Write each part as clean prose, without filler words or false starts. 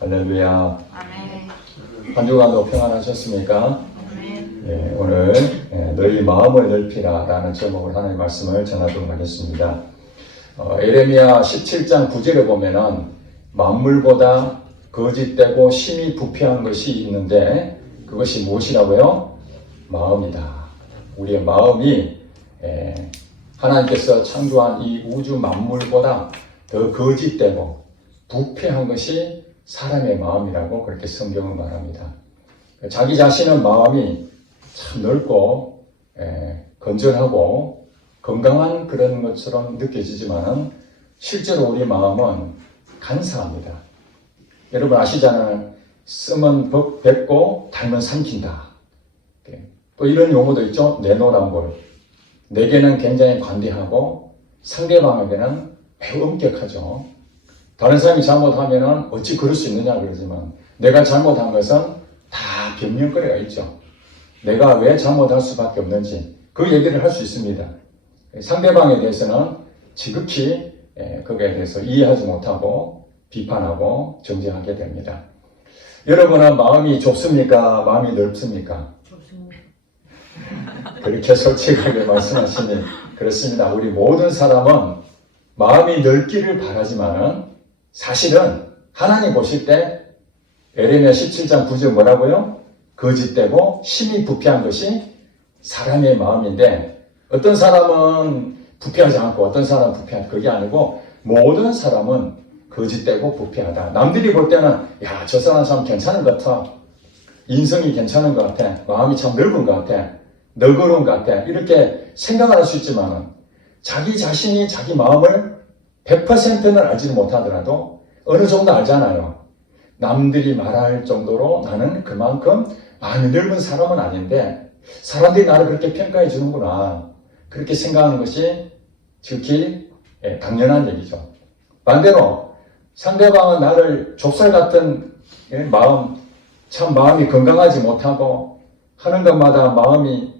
할렐루야. 아멘. 한 주간도 평안하셨습니까? 아멘. 예, 오늘 너희 마음을 넓히라 라는 제목으로 하나님의 말씀을 전하도록 하겠습니다. 에레미야 17장 9절에 보면은 만물보다 거짓되고 심히 부패한 것이 있는데 그것이 무엇이라고요? 마음이다. 우리의 마음이 하나님께서 창조한 이 우주 만물보다 더 거짓되고 부패한 것이 사람의 마음이라고 그렇게 성경은 말합니다. 자기 자신은 마음이 참 넓고 건전하고 건강한 그런 것처럼 느껴지지만 실제로 우리 마음은 간사합니다. 여러분 아시잖아요. 쓰면 뱉고 달면 삼킨다. 또 이런 용어도 있죠. 내노란볼. 내게는 굉장히 관대하고 상대방에게는 매우 엄격하죠. 다른 사람이 잘못하면 어찌 그럴 수 있느냐 그러지만 내가 잘못한 것은 다 변명거리가 있죠. 내가 왜 잘못할 수밖에 없는지 그 얘기를 할 수 있습니다. 상대방에 대해서는 지극히 거기에 대해서 이해하지 못하고 비판하고 정죄하게 됩니다. 여러분은 마음이 좁습니까? 마음이 넓습니까? 좁습니다. 그렇게 솔직하게 말씀하시니 그렇습니다. 우리 모든 사람은 마음이 넓기를 바라지만은 사실은 하나님 보실 때 에레미야 17장 9절 뭐라고요? 거짓되고 심히 부패한 것이 사람의 마음인데 어떤 사람은 부패하지 않고 어떤 사람은 부패하다. 그게 아니고 모든 사람은 거짓되고 부패하다. 남들이 볼 때는 야, 저 사람 참 괜찮은 것 같아. 인성이 괜찮은 것 같아. 마음이 참 넓은 것 같아. 너그러운 것 같아. 이렇게 생각을 할 수 있지만 자기 자신이 자기 마음을 100%는 알지는 못하더라도 어느 정도 알잖아요. 남들이 말할 정도로 나는 그만큼 마음이 넓은 사람은 아닌데 사람들이 나를 그렇게 평가해 주는구나. 그렇게 생각하는 것이 지극히 당연한 얘기죠. 반대로 상대방은 나를 좁쌀 같은 마음, 참 마음이 건강하지 못하고 하는 것마다 마음이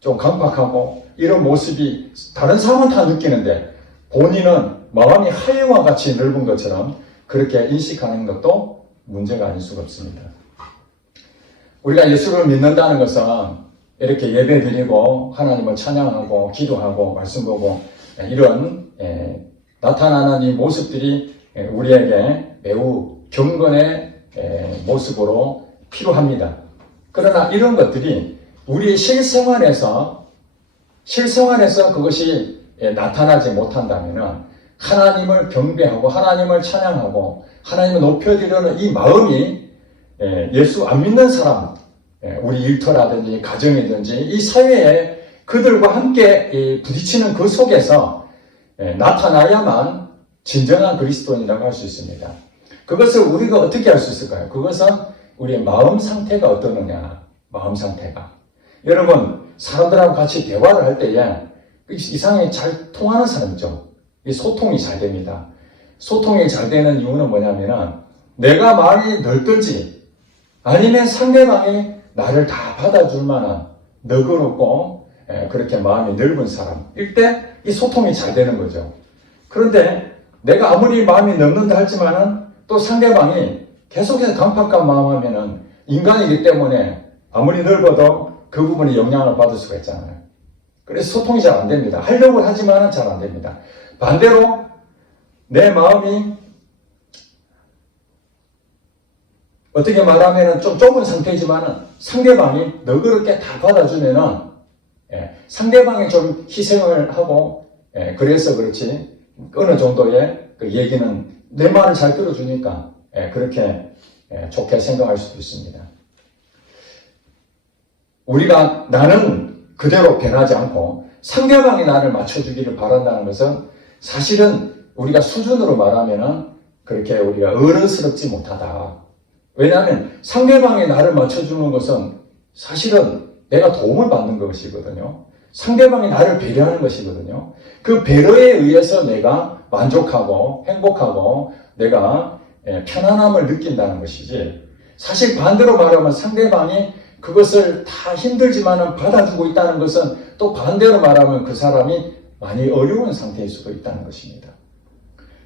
좀 강박하고 이런 모습이 다른 사람은 다 느끼는데 본인은 마음이 하예와 같이 넓은 것처럼 그렇게 인식하는 것도 문제가 아닐 수가 없습니다. 우리가 예수를 믿는다는 것은 이렇게 예배 드리고 하나님을 찬양하고 기도하고 말씀 보고 이런 나타나는 이 모습들이 우리에게 매우 경건의 모습으로 필요합니다. 그러나 이런 것들이 우리의 실생활에서 그것이 나타나지 못한다면 하나님을 경배하고 하나님을 찬양하고 하나님을 높여드리는 이 마음이 예수 안 믿는 사람, 우리 일터라든지 가정이든지 이 사회에 그들과 함께 부딪히는 그 속에서 나타나야만 진정한 그리스도인이라고 할 수 있습니다. 그것을 우리가 어떻게 할 수 있을까요? 그것은 우리의 마음 상태가 어떠느냐. 마음 상태가. 여러분 사람들하고 같이 대화를 할 때에 이상하게 잘 통하는 사람이죠. 이 소통이 잘 됩니다. 소통이 잘 되는 이유는 뭐냐면 내가 마음이 넓든지 아니면 상대방이 나를 다 받아줄 만한 너그럽고 그렇게 마음이 넓은 사람일 때 이 소통이 잘 되는 거죠. 그런데 내가 아무리 마음이 넓는다 할지만은 또 상대방이 계속해서 강팍한 마음 하면은 인간이기 때문에 아무리 넓어도 그 부분에 영향을 받을 수가 있잖아요. 그래서 소통이 잘 안 됩니다. 하려고 하지만은 잘 안 됩니다. 반대로 내 마음이 어떻게 말하면 좀 좁은 상태지만은 상대방이 너그럽게 다 받아주면은 상대방이 좀 희생을 하고 그래서 그렇지 어느 정도의 그 얘기는 내 말을 잘 들어주니까 그렇게 좋게 생각할 수도 있습니다. 우리가 나는 그대로 변하지 않고 상대방이 나를 맞춰주기를 바란다는 것은 사실은 우리가 수준으로 말하면은 그렇게 우리가 어른스럽지 못하다. 왜냐하면 상대방이 나를 맞춰주는 것은 사실은 내가 도움을 받는 것이거든요. 상대방이 나를 배려하는 것이거든요. 그 배려에 의해서 내가 만족하고 행복하고 내가 편안함을 느낀다는 것이지 사실 반대로 말하면 상대방이 그것을 다 힘들지만은 받아주고 있다는 것은 또 반대로 말하면 그 사람이 많이 어려운 상태일 수도 있다는 것입니다.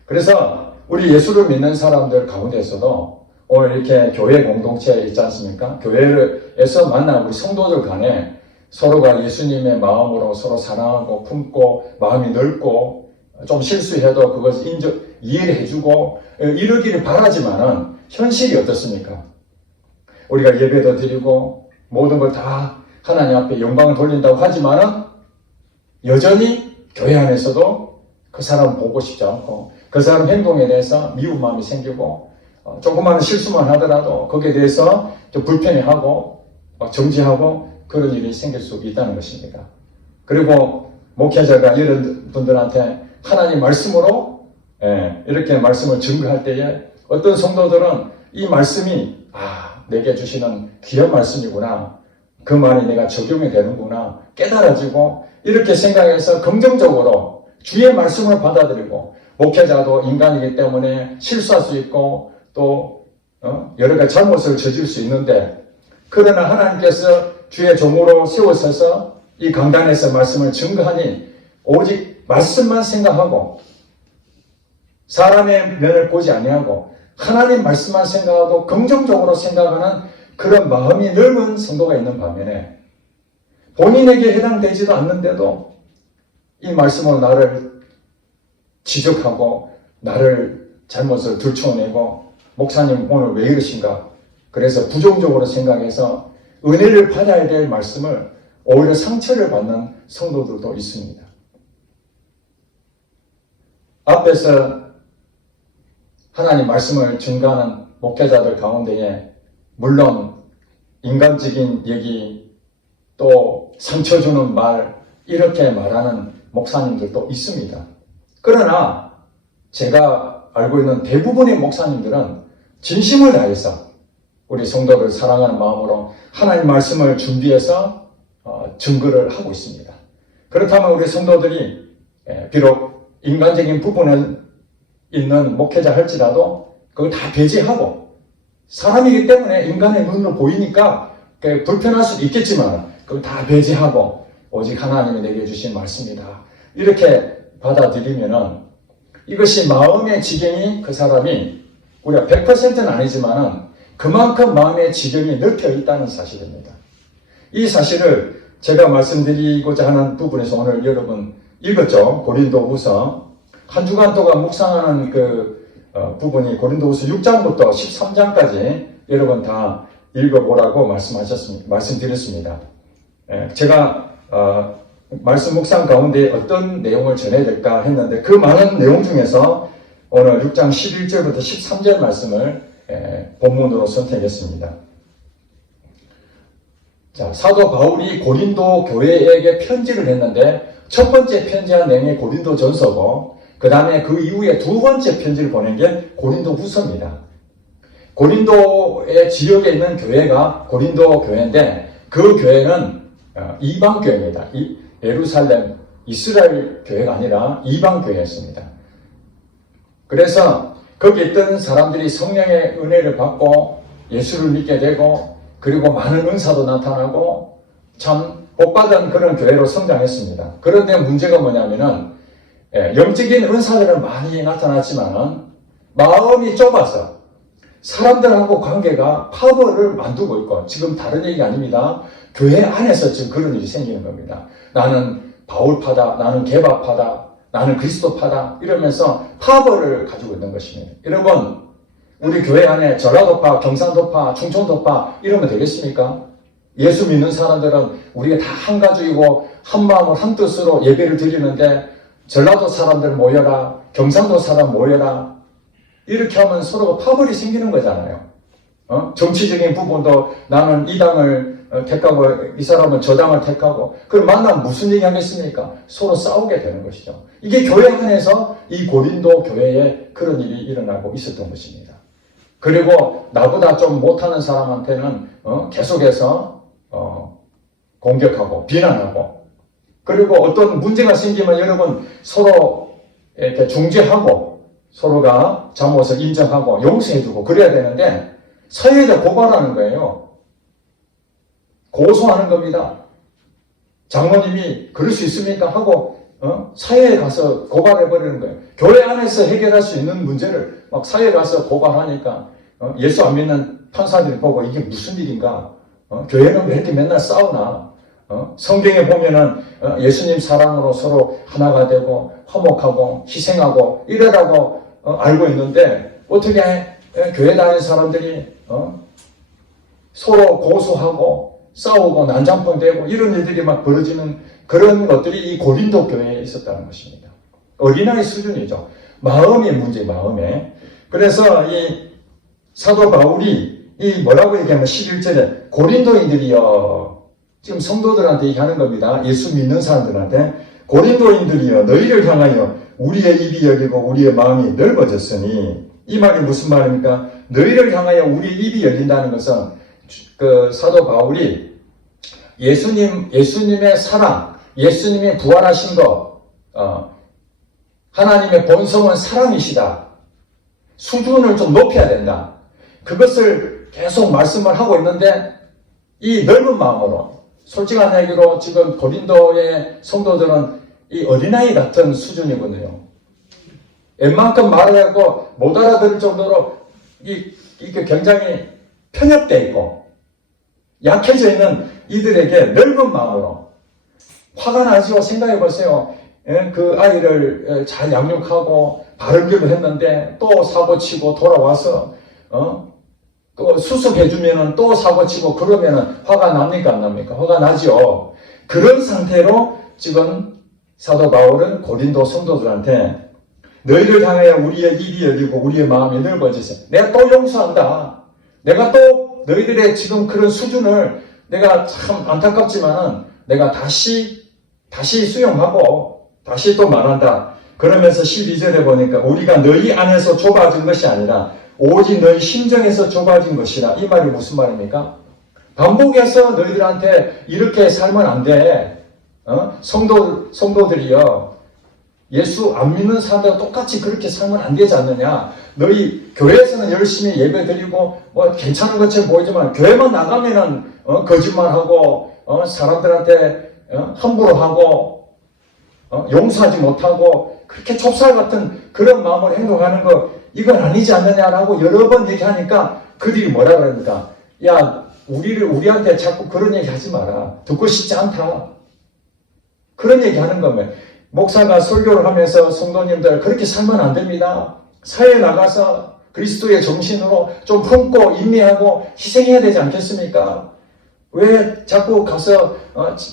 그래서 우리 예수를 믿는 사람들 가운데서도 오늘 이렇게 교회 공동체 있지 않습니까? 교회에서 만난 우리 성도들 간에 서로가 예수님의 마음으로 서로 사랑하고 품고 마음이 넓고 좀 실수해도 그것을 이해를 해주고 이러기를 바라지만은 현실이 어떻습니까? 우리가 예배도 드리고 모든 걸 다 하나님 앞에 영광을 돌린다고 하지만은 여전히 교회 안에서도 그 사람 보고 싶지 않고 그 사람 행동에 대해서 미운 마음이 생기고 조그마한 실수만 하더라도 거기에 대해서 좀 불편해하고 정지하고 그런 일이 생길 수 있다는 것입니다. 그리고 목회자가 이런 분들한테 하나님 말씀으로 이렇게 말씀을 증거할 때에 어떤 성도들은 이 말씀이 내게 주시는 귀한 말씀이구나. 그 말이 내가 적용이 되는구나. 깨달아지고 이렇게 생각해서 긍정적으로 주의 말씀을 받아들이고 목회자도 인간이기 때문에 실수할 수 있고 또 여러 가지 잘못을 저질 수 있는데 그러나 하나님께서 주의 종으로 세워서서 이 강단에서 말씀을 증거하니 오직 말씀만 생각하고 사람의 면을 보지 아니하고 하나님 말씀만 생각하고 긍정적으로 생각하는 그런 마음이 넓은 성도가 있는 반면에 본인에게 해당되지도 않는데도 이 말씀으로 나를 지적하고 나를 잘못을 들춰내고 목사님 오늘 왜 이러신가? 그래서 부정적으로 생각해서 은혜를 받아야 될 말씀을 오히려 상처를 받는 성도들도 있습니다. 앞에서 하나님 말씀을 증거하는 목회자들 가운데에 물론 인간적인 얘기 또 상처 주는 말 이렇게 말하는 목사님들도 있습니다. 그러나 제가 알고 있는 대부분의 목사님들은 진심을 다해서 우리 성도를 사랑하는 마음으로 하나님 말씀을 준비해서 증거를 하고 있습니다. 그렇다면 우리 성도들이 비록 인간적인 부분을 있는 목회자 할지라도 그걸 다 배제하고 사람이기 때문에 인간의 눈으로 보이니까 불편할 수도 있겠지만 그걸 다 배제하고 오직 하나님이 내게 주신 말씀이다. 이렇게 받아들이면은 이것이 마음의 지경이 그 사람이 우리가 100%는 아니지만은 그만큼 마음의 지경이 넓혀 있다는 사실입니다. 이 사실을 제가 말씀드리고자 하는 부분에서 오늘 여러분 읽었죠. 고린도후서 한 주간 동안 묵상하는 그 부분이 고린도후서 6장부터 13장까지 여러분 다 읽어보라고 말씀드렸습니다. 제가 말씀 묵상 가운데 어떤 내용을 전해야 될까 했는데 그 많은 내용 중에서 오늘 6장 11절부터 13절 말씀을 본문으로 선택했습니다. 자, 사도 바울이 고린도 교회에게 편지를 했는데 첫 번째 편지한 내용이 고린도 전서고 그 다음에 그 이후에 두 번째 편지를 보낸 게 고린도 후서입니다. 고린도의 지역에 있는 교회가 고린도 교회인데 그 교회는 이방 교회입니다. 예루살렘 이스라엘 교회가 아니라 이방 교회였습니다. 그래서 거기 있던 사람들이 성령의 은혜를 받고 예수를 믿게 되고 그리고 많은 은사도 나타나고 참 복받은 그런 교회로 성장했습니다. 그런데 문제가 뭐냐면은 영적인 은사들은 많이 나타났지만은 마음이 좁아서 사람들하고 관계가 파벌을 만들고 있고 지금 다른 얘기 아닙니다. 교회 안에서 지금 그런 일이 생기는 겁니다. 나는 바울파다, 나는 게바파다, 나는 그리스도파다 이러면서 파벌을 가지고 있는 것입니다. 여러분 우리 교회 안에 전라도파, 경상도파, 충청도파 이러면 되겠습니까? 예수 믿는 사람들은 우리가 다 한 가족이고 한 마음으로 한 뜻으로 예배를 드리는데 전라도 사람들 모여라, 경상도 사람 모여라 이렇게 하면 서로가 파벌이 생기는 거잖아요. 정치적인 부분도 나는 이 당을 택하고 이 사람은 저 당을 택하고 그럼 만나면 무슨 얘기 하겠습니까? 서로 싸우게 되는 것이죠. 이게 교회 안에서 이 고린도 교회에 그런 일이 일어나고 있었던 것입니다. 그리고 나보다 좀 못하는 사람한테는 계속해서 공격하고 비난하고 그리고 어떤 문제가 생기면 여러분 서로 이렇게 중재하고 서로가 잘못을 인정하고 용서해주고 그래야 되는데 사회에다 고발하는 거예요. 고소하는 겁니다. 장로님이 그럴 수 있습니까? 하고 사회에 가서 고발해버리는 거예요. 교회 안에서 해결할 수 있는 문제를 막 사회에 가서 고발하니까 예수 안 믿는 판사들이 보고 이게 무슨 일인가? 교회는 왜 이렇게 맨날 싸우나? 성경에 보면은 예수님 사랑으로 서로 하나가 되고 화목하고 희생하고 이러라고 알고 있는데 어떻게 교회 다니는 사람들이 서로 고소하고 싸우고 난장판 되고 이런 일들이 막 벌어지는 그런 것들이 이 고린도 교회에 있었다는 것입니다. 어린아이 수준이죠. 마음의 문제, 마음에. 그래서 이 사도 바울이 이 뭐라고 얘기하면 11절에 고린도인들이여, 지금 성도들한테 얘기하는 겁니다. 예수 믿는 사람들한테 고린도인들이여 너희를 향하여 우리의 입이 열리고 우리의 마음이 넓어졌으니, 이 말이 무슨 말입니까? 너희를 향하여 우리의 입이 열린다는 것은 그 사도 바울이 예수님의 사랑, 예수님의 부활하신 것, 하나님의 본성은 사랑이시다. 수준을 좀 높여야 된다. 그것을 계속 말씀을 하고 있는데 이 넓은 마음으로, 솔직한 얘기로 지금 고린도의 성도들은 이 어린아이 같은 수준이거든요. 웬만큼 말하고 못 알아들을 정도로 이게 굉장히 편협되어 있고 약해져 있는 이들에게 넓은 마음으로 화가 나죠. 생각해 보세요. 그 아이를 잘 양육하고 바른 길로 했는데 또 사고치고 돌아와서 또 수습해주면은 또 사고치고 그러면은 화가 납니까 안 납니까? 화가 나죠. 그런 상태로 지금 사도 바울은 고린도 성도들한테 너희를 향하여 우리의 입이 열리고 우리의 마음이 넓어지세요. 내가 또 용서한다. 내가 또 너희들의 지금 그런 수준을 내가 참 안타깝지만은 내가 다시 수용하고 다시 또 말한다. 그러면서 12절에 보니까 우리가 너희 안에서 좁아진 것이 아니라 오직 너희 심정에서 좁아진 것이라. 이 말이 무슨 말입니까? 반복해서 너희들한테 이렇게 살면 안 돼. 성도들이요. 예수 안 믿는 사람들과 똑같이 그렇게 살면 안 되지 않느냐. 너희 교회에서는 열심히 예배 드리고 뭐 괜찮은 것처럼 보이지만 교회만 나가면은 거짓말하고 사람들한테 함부로 하고 용서하지 못하고 그렇게 좁쌀 같은 그런 마음으로 행동하는 거 이건 아니지 않느냐라고 여러 번 얘기하니까 그들이 뭐라 그럽니까? 야, 우리한테 자꾸 그런 얘기 하지 마라. 듣고 싶지 않다. 그런 얘기 하는 거면 목사가 설교를 하면서 성도님들 그렇게 살면 안 됩니다. 사회에 나가서 그리스도의 정신으로 좀 품고 인내하고 희생해야 되지 않겠습니까? 왜 자꾸 가서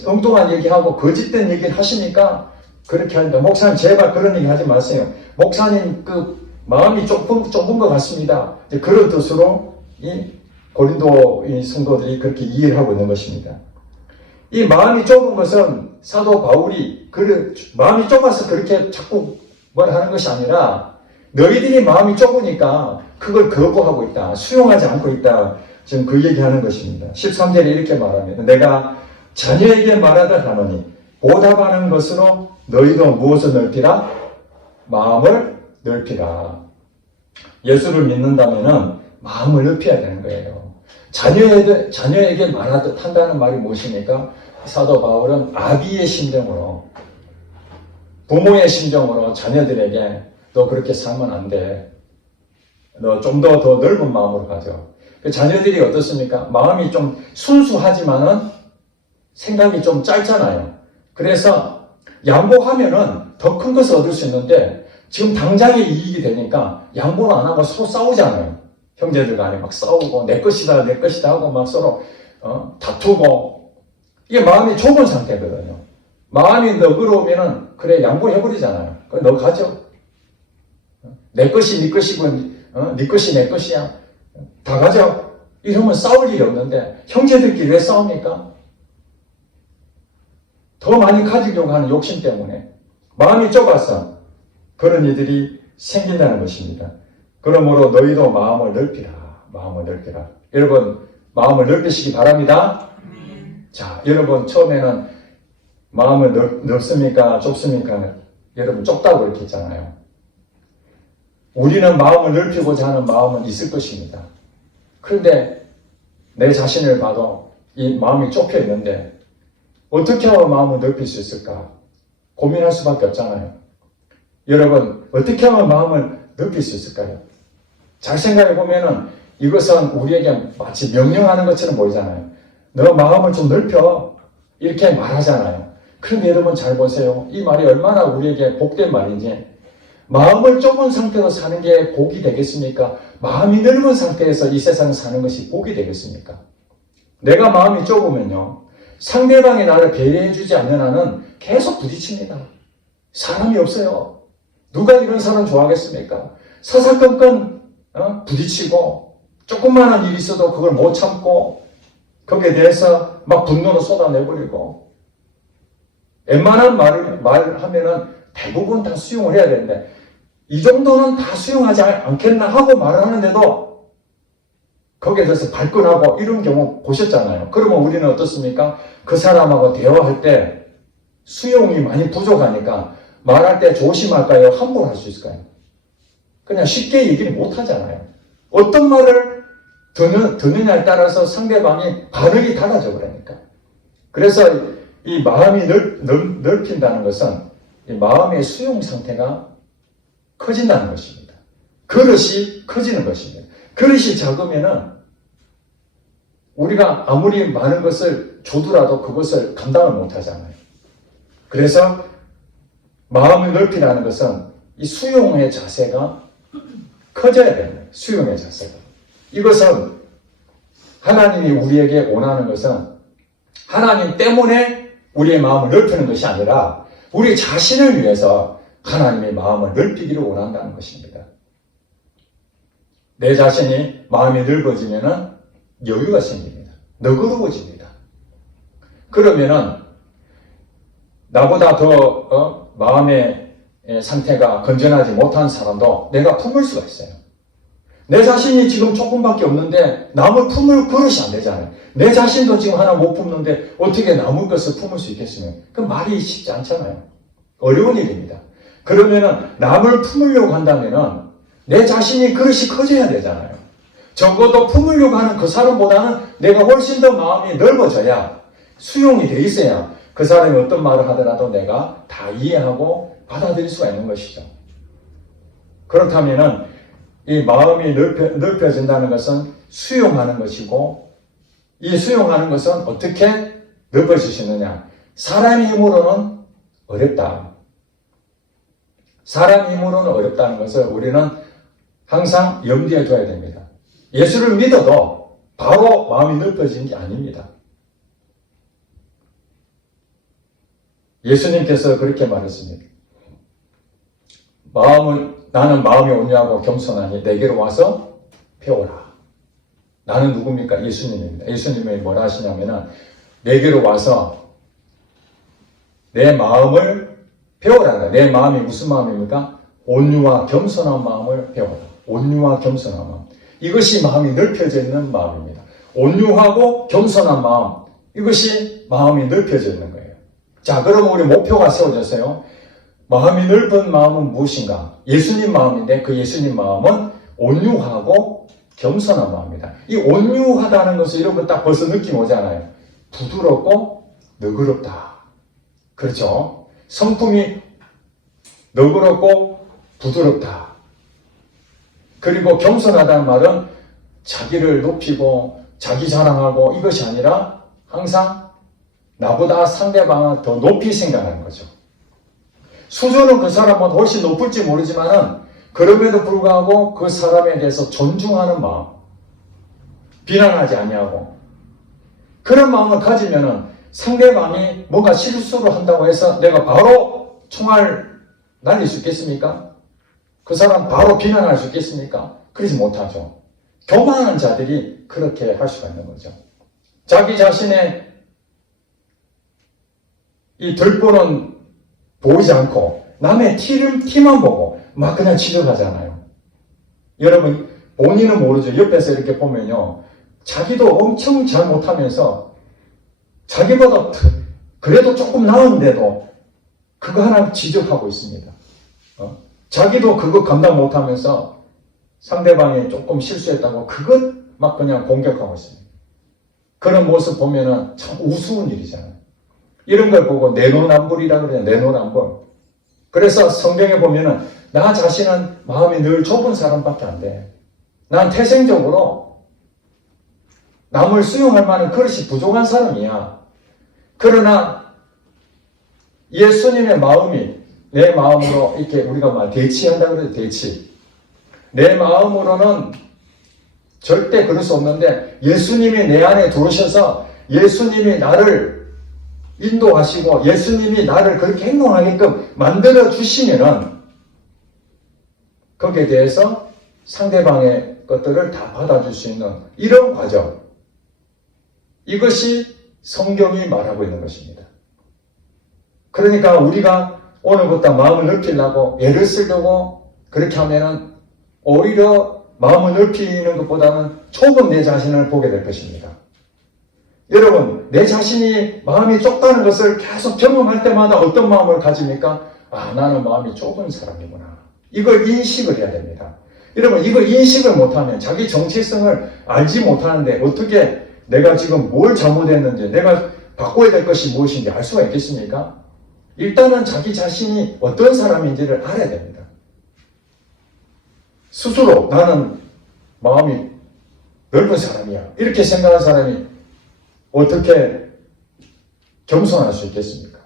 엉뚱한 얘기하고 거짓된 얘기를 하십니까? 그렇게 하는데 목사님 제발 그런 얘기 하지 마세요. 목사님 그 마음이 좁은 것 같습니다. 그런 뜻으로 이 고린도 성도들이 그렇게 이해를 하고 있는 것입니다. 이 마음이 좁은 것은 사도 바울이 마음이 좁아서 그렇게 자꾸 뭘 하는 것이 아니라 너희들이 마음이 좁으니까 그걸 거부하고 있다. 수용하지 않고 있다. 지금 그 얘기하는 것입니다. 13절에 이렇게 말합니다. 내가 자녀에게 말하다 하노니 보답하는 것으로 너희도 무엇을 넓히라? 마음을 넓히라. 예수를 믿는다면은 마음을 넓혀야 되는 거예요. 자녀에게 말하듯 한다는 말이 무엇입니까? 사도 바울은 아비의 심정으로, 부모의 심정으로 자녀들에게 너 그렇게 살면 안 돼. 너 좀 더 넓은 마음으로 가져. 그 자녀들이 어떻습니까? 마음이 좀 순수하지만은 생각이 좀 짧잖아요. 그래서 양보하면은 더 큰 것을 얻을 수 있는데 지금 당장의 이익이 되니까 양보를 안 하고 서로 싸우잖아요. 형제들 간에 막 싸우고 내 것이다 내 것이다 하고 막 서로 다투고 이게 마음이 좁은 상태거든요. 마음이 너그러우면은 그래 양보해버리잖아요. 그래 너 가져. 내 것이 네 것이고 네 것이 내 것이야. 다 가져. 이러면 싸울 일이 없는데 형제들끼리 왜 싸웁니까? 더 많이 가지려고 하는 욕심 때문에 마음이 좁아서 그런 일들이 생긴다는 것입니다. 그러므로 너희도 마음을 넓히라. 마음을 넓히라. 여러분 마음을 넓히시기 바랍니다. 자, 여러분 처음에는 마음을 넓습니까? 좁습니까? 여러분 좁다고 이렇게 했잖아요. 우리는 마음을 넓히고자 하는 마음은 있을 것입니다. 그런데 내 자신을 봐도 이 마음이 좁혀 있는데 어떻게 하면 마음을 넓힐 수 있을까? 고민할 수밖에 없잖아요. 여러분, 어떻게 하면 마음을 넓힐 수 있을까요? 잘 생각해 보면은 이것은 우리에게 마치 명령하는 것처럼 보이잖아요. 너 마음을 좀 넓혀. 이렇게 말하잖아요. 그런데 여러분 잘 보세요. 이 말이 얼마나 우리에게 복된 말인지. 마음을 좁은 상태로 사는 게 복이 되겠습니까? 마음이 넓은 상태에서 이 세상을 사는 것이 복이 되겠습니까? 내가 마음이 좁으면요. 상대방이 나를 배려해주지 않는 한은 계속 부딪힙니다. 사람이 없어요. 누가 이런 사람 좋아하겠습니까? 사사건건 부딪히고 조그마한 일이 있어도 그걸 못 참고 거기에 대해서 막 분노로 쏟아내버리고 웬만한 말하면은 대부분 다 수용을 해야 되는데 이 정도는 다 수용하지 않겠나 하고 말을 하는데도 거기에 대해서 발끈하고 이런 경우 보셨잖아요. 그러면 우리는 어떻습니까? 그 사람하고 대화할 때 수용이 많이 부족하니까 말할 때 조심할까요? 함부로 할 수 있을까요? 그냥 쉽게 얘기를 못 하잖아요. 어떤 말을 듣느냐에 따라서 상대방이 반응이 달라져 버리니까. 그래서 이 마음이 넓힌다는 것은 이 마음의 수용 상태가 커진다는 것입니다. 그릇이 커지는 것입니다. 그릇이 작으면은 우리가 아무리 많은 것을 줘더라도 그것을 감당을 못 하잖아요. 그래서 마음을 넓히라는 것은 이 수용의 자세가 커져야 됩니다. 수용의 자세가. 이것은 하나님이 우리에게 원하는 것은 하나님 때문에 우리의 마음을 넓히는 것이 아니라 우리 자신을 위해서 하나님의 마음을 넓히기를 원한다는 것입니다. 내 자신이 마음이 넓어지면 여유가 생깁니다. 너그러워집니다. 그러면은 나보다 더 마음의 상태가 건전하지 못한 사람도 내가 품을 수가 있어요. 내 자신이 지금 조금밖에 없는데 남을 품을 그릇이 안 되잖아요. 내 자신도 지금 하나 못 품는데 어떻게 남의 것을 품을 수 있겠으면 그 말이 쉽지 않잖아요. 어려운 일입니다. 그러면은 남을 품으려고 한다면은 내 자신이 그릇이 커져야 되잖아요. 적어도 품으려고 하는 그 사람보다는 내가 훨씬 더 마음이 넓어져야 수용이 돼 있어야 그 사람이 어떤 말을 하더라도 내가 다 이해하고 받아들일 수가 있는 것이죠. 그렇다면은 이 마음이 넓혀진다는 것은 수용하는 것이고 이 수용하는 것은 어떻게 넓어질 수 있느냐? 사람의 힘으로는 어렵다. 사람의 힘으로는 어렵다는 것을 우리는 항상 염두에 둬야 됩니다. 예수를 믿어도 바로 마음이 넓어진 게 아닙니다. 예수님께서 그렇게 말했습니다. 나는 마음이 온유하고 겸손하니 내게로 와서 배워라. 나는 누굽니까? 예수님입니다. 예수님이 뭐라 하시냐면은 내게로 와서 내 마음을 배워라. 내 마음이 무슨 마음입니까? 온유와 겸손한 마음을 배워라. 온유와 겸손한 마음. 이것이 마음이 넓혀져 있는 마음입니다. 온유하고 겸손한 마음. 이것이 마음이 넓혀져 있는 거예요. 자, 그럼 우리 목표가 세워졌어요. 마음이 넓은 마음은 무엇인가? 예수님 마음인데 그 예수님 마음은 온유하고 겸손한 마음입니다. 이 온유하다는 것을 여러분 딱 벌써 느낌 오잖아요. 부드럽고 너그럽다. 그렇죠? 성품이 너그럽고 부드럽다. 그리고 겸손하다는 말은 자기를 높이고 자기 자랑하고 이것이 아니라 항상 나보다 상대방을 더 높이 생각하는 거죠. 수준은 그 사람보다 훨씬 높을지 모르지만은 그럼에도 불구하고 그 사람에 대해서 존중하는 마음, 비난하지 아니하고 그런 마음을 가지면은 상대방이 뭔가 실수를 한다고 해서 내가 바로 총알 날릴 수 있겠습니까? 그 사람 바로 비난할 수 있겠습니까? 그러지 못하죠. 교만한 자들이 그렇게 할 수가 있는 거죠. 자기 자신의 이 덜보는 보이지 않고 남의 티만 보고 막 그냥 지적하잖아요. 여러분 본인은 모르죠. 옆에서 이렇게 보면요. 자기도 엄청 잘못하면서 자기보다 그래도 조금 나은데도 그거 하나 지적하고 있습니다. 자기도 그거 감당 못하면서 상대방이 조금 실수했다고 그것 막 그냥 공격하고 있습니다. 그런 모습 보면은 참 우스운 일이잖아요. 이런 걸 보고 내노남불이라고 그래요. 내노남불. 그래서 성경에 보면은 나 자신은 마음이 늘 좁은 사람밖에 안 돼. 난 태생적으로 남을 수용할 만한 그릇이 부족한 사람이야. 그러나 예수님의 마음이 내 마음으로 이렇게 우리가 말 대치한다고 그래요. 대치. 내 마음으로는 절대 그럴 수 없는데 예수님이 내 안에 들어오셔서 예수님이 나를 인도하시고 예수님이 나를 그렇게 행동하게끔 만들어 주시면은 거기에 대해서 상대방의 것들을 다 받아줄 수 있는 이런 과정. 이것이 성경이 말하고 있는 것입니다. 그러니까 우리가 오늘부터 마음을 넓히려고 애를 쓰려고 그렇게 하면은 오히려 마음을 넓히는 것보다는 좁은 내 자신을 보게 될 것입니다. 여러분, 내 자신이 마음이 좁다는 것을 계속 경험할 때마다 어떤 마음을 가집니까? 아, 나는 마음이 좁은 사람이구나. 이걸 인식을 해야 됩니다. 여러분, 이걸 인식을 못하면 자기 정체성을 알지 못하는데 어떻게 내가 지금 뭘 잘못했는지, 내가 바꿔야 될 것이 무엇인지 알 수가 있겠습니까? 일단은 자기 자신이 어떤 사람인지를 알아야 됩니다. 스스로 나는 마음이 넓은 사람이야. 이렇게 생각하는 사람이 어떻게 겸손할 수 있겠습니까?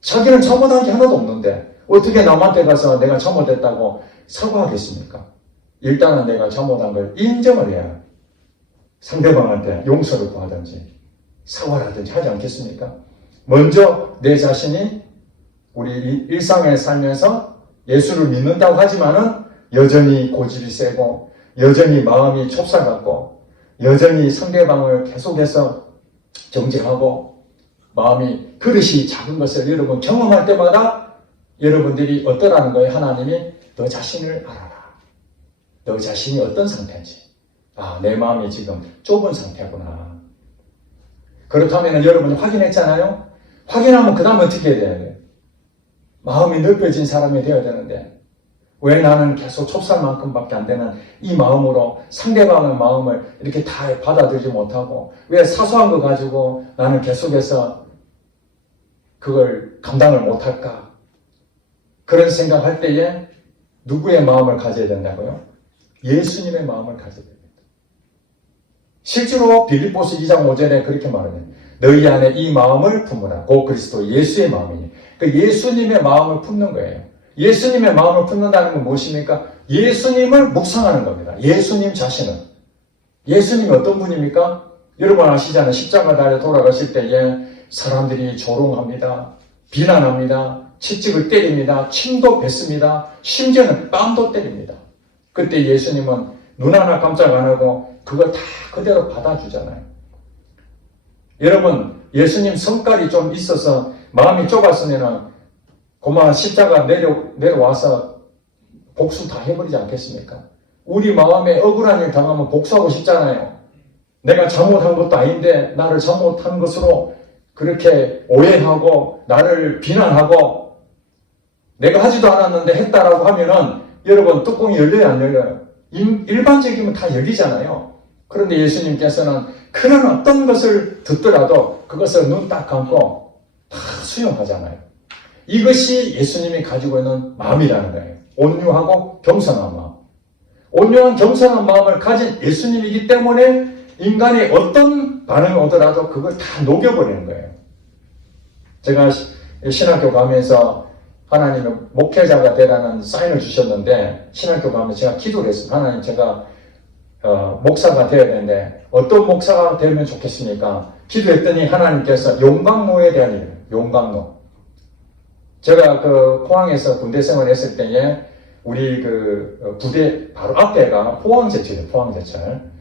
자기는 잘못한 게 하나도 없는데 어떻게 남한테 가서 내가 잘못했다고 사과하겠습니까? 일단은 내가 잘못한 걸 인정을 해야 상대방한테 용서를 구하든지 사과를 하든지 하지 않겠습니까? 먼저 내 자신이 우리 일상에 살면서 예수를 믿는다고 하지만은 여전히 고집이 세고 여전히 마음이 좁쌀같고 여전히 상대방을 계속해서 정죄하고 마음이 그릇이 작은 것을 여러분 경험할 때마다 여러분들이 어떠라는 거예요? 하나님이 너 자신을 알아라. 너 자신이 어떤 상태인지. 아, 내 마음이 지금 좁은 상태구나. 그렇다면 여러분이 확인했잖아요? 확인하면 그 다음 어떻게 해야 돼요? 마음이 넓어진 사람이 되어야 되는데 왜 나는 계속 좁쌀만큼밖에 안 되는 이 마음으로 상대방의 마음을 이렇게 다 받아들이지 못하고 왜 사소한 거 가지고 나는 계속해서 그걸 감당을 못할까? 그런 생각할 때에 누구의 마음을 가져야 된다고요? 예수님의 마음을 가져야 됩니다. 실제로 빌립보서 2장 5절에 그렇게 말하네요. 너희 안에 이 마음을 품으라. 고 그리스도 예수의 마음이니. 그 예수님의 마음을 품는 거예요. 예수님의 마음을 품는다는 건 무엇입니까? 예수님을 묵상하는 겁니다. 예수님 자신은. 예수님이 어떤 분입니까? 여러분 아시잖아요. 십자가 달려 돌아가실 때에 사람들이 조롱합니다. 비난합니다. 채찍을 때립니다. 침도 뱉습니다. 심지어는 뺨도 때립니다. 그때 예수님은 눈 하나 깜짝 안 하고 그걸 다 그대로 받아주잖아요. 여러분 예수님 성깔이 좀 있어서 마음이 좁았으면은 그만 십자가 내려와서 복수 다 해버리지 않겠습니까? 우리 마음에 억울한 일 당하면 복수하고 싶잖아요. 내가 잘못한 것도 아닌데 나를 잘못한 것으로 그렇게 오해하고 나를 비난하고 내가 하지도 않았는데 했다라고 하면은 여러분 뚜껑이 열려요 안 열려요? 일반적이면 다 열리잖아요. 그런데 예수님께서는 그런 어떤 것을 듣더라도 그것을 눈 딱 감고 다 수용하잖아요. 이것이 예수님이 가지고 있는 마음이라는 거예요. 온유하고 겸손한 마음. 온유한 겸손한 마음을 가진 예수님이기 때문에 인간이 어떤 반응이 오더라도 그걸 다 녹여버리는 거예요. 제가 신학교 가면서 하나님의 목회자가 되라는 사인을 주셨는데 신학교 가면서 제가 기도를 했습니다. 하나님 제가 목사가 되어야 되는데 어떤 목사가 되면 좋겠습니까? 기도했더니 하나님께서 용광로에 대한 일이에요. 용광로. 제가 그 포항에서 군대 생활했을 때에 우리 그 부대 바로 앞에가 포항제철이에요. 포항제철.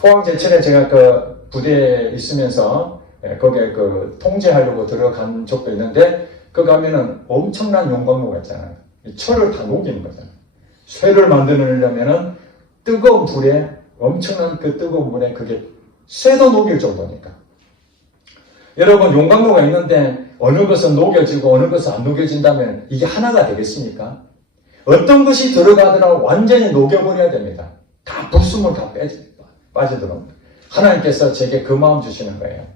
포항제철에 제가 그 부대에 있으면서 거기에 그 통제하려고 들어간 적도 있는데 그 가면은 엄청난 용광로가 있잖아요. 이 철을 다 녹이는 거잖아요. 쇠를 만드려면은 뜨거운 불에 엄청난 그 뜨거운 물에 그게 쇠도 녹일 정도니까. 여러분 용광로가 있는데 어느 것은 녹여지고 어느 것은 안 녹여진다면 이게 하나가 되겠습니까? 어떤 것이 들어가더라도 완전히 녹여버려야 됩니다. 다 불순물 다 빠지도록. 하나님께서 제게 그 마음 주시는 거예요.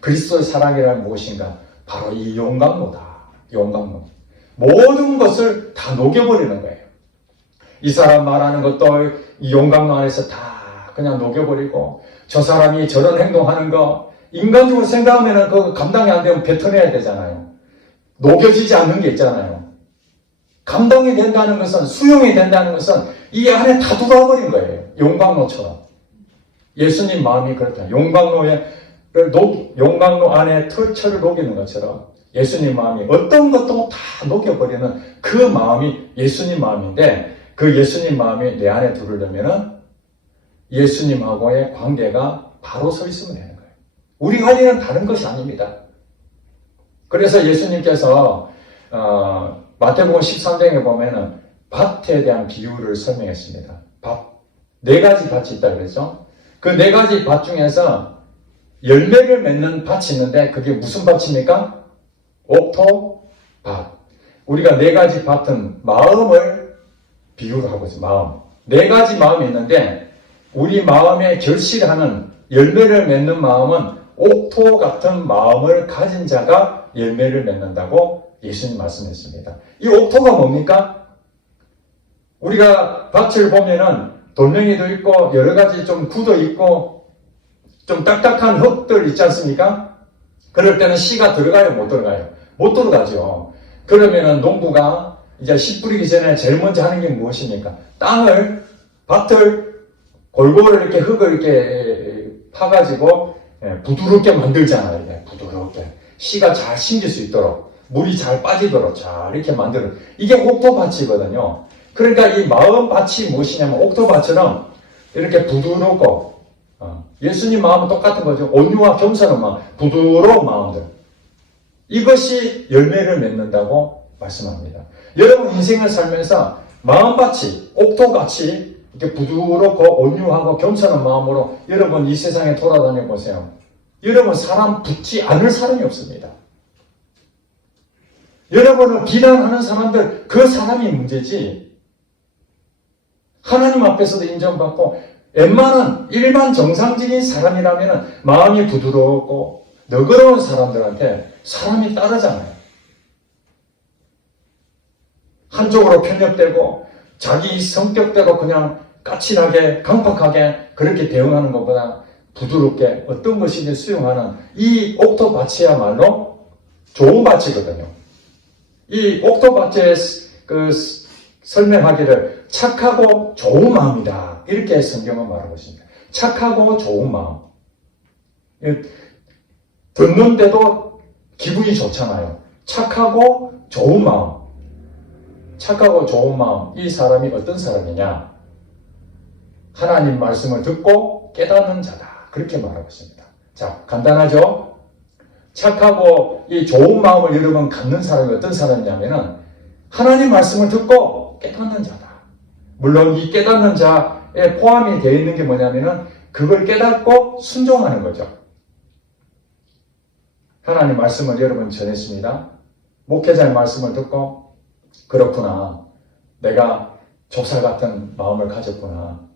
그리스도의 사랑이란 무엇인가? 바로 이 용광로다. 용광로. 모든 것을 다 녹여버리는 거예요. 이 사람 말하는 것도 이 용광로 안에서 다 그냥 녹여버리고, 저 사람이 저런 행동하는 거 인간적으로 생각하면 그 감당이 안 되면 뱉어내야 되잖아요. 녹여지지 않는 게 있잖아요. 감당이 된다는 것은, 수용이 된다는 것은 이 안에 다 들어와 버린 거예요. 용광로처럼. 예수님 마음이 그렇다. 용광로 안에 철을 녹이는 것처럼 예수님 마음이 어떤 것도 다 녹여버리는 그 마음이 예수님 마음인데, 그 예수님 마음이 내 안에 들으려면 예수님하고의 관계가 바로 서 있으면 되는 거예요. 우리가 할 일은 다른 것이 아닙니다. 그래서 예수님께서 마태복음 13장에 보면은 밭에 대한 비유를 설명했습니다. 밭. 4가지 밭이 있다 그랬죠? 그 4가지 밭 중에서 열매를 맺는 밭이 있는데 그게 무슨 밭입니까? 옥토밭. 우리가 4가지 밭은 마음을 비유를 하고 있어요. 마음. 4가지 마음이 있는데 우리 마음에 결실하는 열매를 맺는 마음은 옥토 같은 마음을 가진 자가 열매를 맺는다고 예수님 말씀했습니다. 이 옥토가 뭡니까? 우리가 밭을 보면은 돌멩이도 있고 여러 가지 좀 굳어 있고 좀 딱딱한 흙들 있지 않습니까? 그럴 때는 씨가 들어가요? 못 들어가요? 못 들어가죠. 그러면은 농부가 이제 씨 뿌리기 전에 제일 먼저 하는 게 무엇입니까? 밭을 골고루 이렇게 흙을 이렇게 파가지고 부드럽게 만들잖아요. 부드럽게. 씨가 잘 심길 수 있도록, 물이 잘 빠지도록 잘 이렇게 만들어. 이게 옥토밭이거든요. 그러니까 이 마음밭이 무엇이냐면 옥토밭처럼 이렇게 부드럽고, 예수님 마음은 똑같은 거죠. 온유와 겸손한 마음, 부드러운 마음들. 이것이 열매를 맺는다고 말씀합니다. 여러분 인생을 살면서 마음밭이, 옥토같이 이렇게 부드럽고 온유하고 겸손한 마음으로 여러분 이 세상에 돌아다녀 보세요. 여러분 사람 붙지 않을 사람이 없습니다. 여러분을 비난하는 사람들, 그 사람이 문제지. 하나님 앞에서도 인정받고 웬만한 일반 정상적인 사람이라면 마음이 부드럽고 너그러운 사람들한테 사람이 따르잖아요. 한쪽으로 편협되고 자기 성격대로 그냥 까칠하게 강팍하게 그렇게 대응하는 것보다 부드럽게 어떤 것이든 수용하는 이 옥토밭이야말로 좋은 밭이거든요. 이 옥토밭에 설명하기를 착하고 좋은 마음이다. 이렇게 성경은 말하고 있습니다. 착하고 좋은 마음. 듣는데도 기분이 좋잖아요. 착하고 좋은 마음. 착하고 좋은 마음. 이 사람이 어떤 사람이냐? 하나님 말씀을 듣고 깨닫는 자다. 그렇게 말하고 있습니다. 자, 간단하죠? 착하고 이 좋은 마음을 여러분 갖는 사람이 어떤 사람이냐면은 하나님 말씀을 듣고 깨닫는 자다. 물론 이 깨닫는 자에 포함이 되어 있는 게 뭐냐면은 그걸 깨닫고 순종하는 거죠. 하나님 말씀을 여러분 전했습니다. 목회자의 말씀을 듣고 그렇구나. 내가 좁쌀 같은 마음을 가졌구나.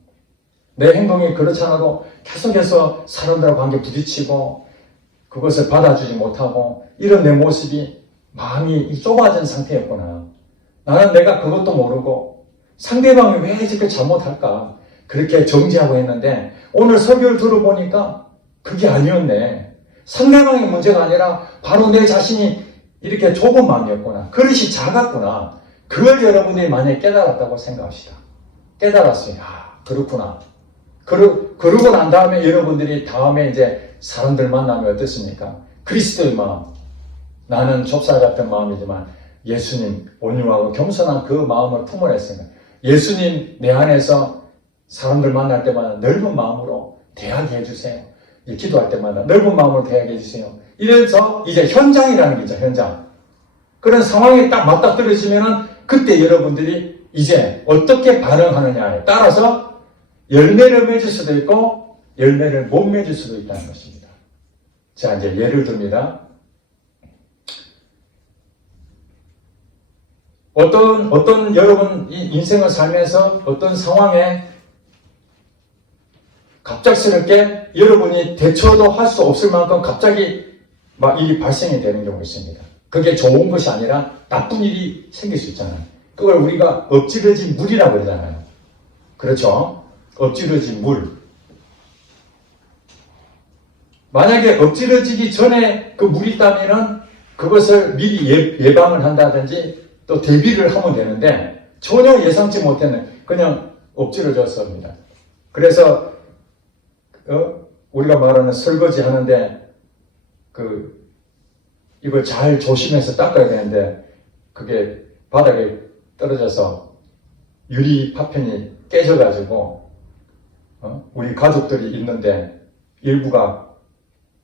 내 행동이 그렇지 않아도 계속해서 사람들과 관계 부딪히고 그것을 받아주지 못하고 이런 내 모습이 마음이 좁아진 상태였구나. 나는 내가 그것도 모르고 상대방이 왜 이렇게 잘못할까 그렇게 정지하고 했는데 오늘 설교를 들어보니까 그게 아니었네. 상대방의 문제가 아니라 바로 내 자신이 이렇게 좁은 마음이었구나. 그릇이 작았구나. 그걸 여러분들이 만약에 깨달았다고 생각합시다. 깨달았어요. 아, 그렇구나. 그러고 난 다음에 여러분들이 다음에 이제 사람들 만나면 어떻습니까? 그리스도의 마음. 나는 좁쌀 같은 마음이지만 예수님 온유하고 겸손한 그 마음을 품어냈습니다. 예수님 내 안에서 사람들 만날 때마다 넓은 마음으로 대하게 해주세요. 기도할 때마다 넓은 마음으로 대하게 해주세요. 이래서 이제 현장이라는 게 있죠. 현장. 그런 상황이 딱 맞닥뜨려지면은 그때 여러분들이 이제 어떻게 반응하느냐에 따라서 열매를 맺을 수도 있고 열매를 못 맺을 수도 있다는 것입니다. 자, 이제 예를 듭니다. 어떤 여러분 인생을 살면서 어떤 상황에 갑작스럽게 여러분이 대처도 할 수 없을 만큼 갑자기 막 일이 발생이 되는 경우가 있습니다. 그게 좋은 것이 아니라 나쁜 일이 생길 수 있잖아요. 그걸 우리가 엎질러진 물이라고 그러잖아요. 그렇죠? 엎질러진 물. 만약에 엎질러지기 전에 그 물이 있다면은 그것을 미리 예방을 한다든지 또 대비를 하면 되는데 전혀 예상치 못했는 그냥 엎질러졌습니다. 그래서 우리가 말하는 설거지 하는데 이걸 잘 조심해서 닦아야 되는데 그게 바닥에 떨어져서 유리 파편이 깨져가지고 우리 가족들이 있는데 일부가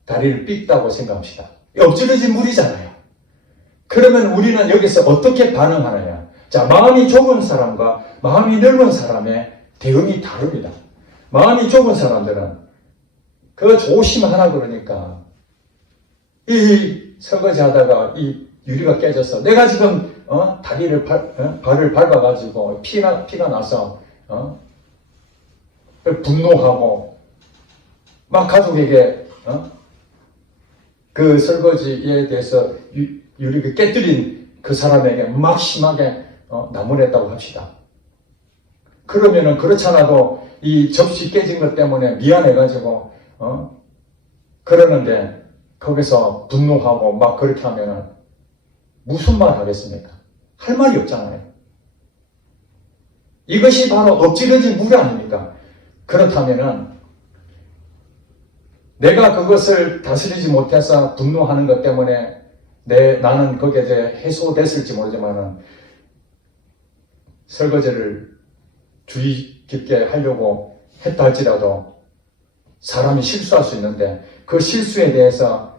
다리를 삐었다고 생각합시다. 엎질러진 물이잖아요. 그러면 우리는 여기서 어떻게 반응하느냐? 자, 마음이 좁은 사람과 마음이 넓은 사람의 대응이 다릅니다. 마음이 좁은 사람들은 그거 조심하라 그러니까 이 설거지 하다가 이 유리가 깨져서 내가 지금 다리를 발을 밟아가지고 피가 나서 분노하고 막 가족에게 그 설거지에 대해서 유리를 깨뜨린 그 사람에게 막 심하게 나무랬다고 합시다. 그러면은 그렇잖아도 이 접시 깨진 것 때문에 미안해가지고 그러는데 거기서 분노하고 막 그렇게 하면은 무슨 말 하겠습니까? 할 말이 없잖아요. 이것이 바로 엎질러진 물 아닙니까? 그렇다면은 내가 그것을 다스리지 못해서 분노하는 것 때문에 나는 거기에 대해 해소됐을지 모르지만은 설거지를 주의 깊게 하려고 했다 할지라도 사람이 실수할 수 있는데 그 실수에 대해서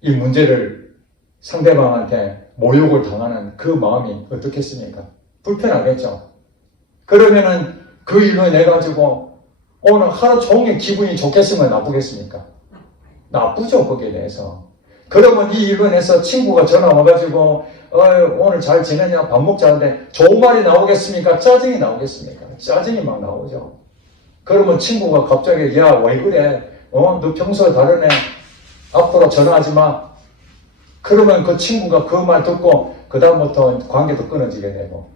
이 문제를 상대방한테 모욕을 당하는 그 마음이 어떻겠습니까? 불편하겠죠. 그러면은 그 일로 인해 가지고 오늘 하루 종일 기분이 좋겠으면 나쁘겠습니까? 나쁘죠, 거기에 대해서. 그러면 이 일로 인해서 친구가 전화 와가지고 오늘 잘 지내냐? 밥 먹자는데 좋은 말이 나오겠습니까? 짜증이 나오겠습니까? 짜증이 막 나오죠. 그러면 친구가 갑자기 야, 왜 그래? 너 평소에 다르네. 앞으로 전화하지 마. 그러면 그 친구가 그 말 듣고 그 다음부터 관계도 끊어지게 되고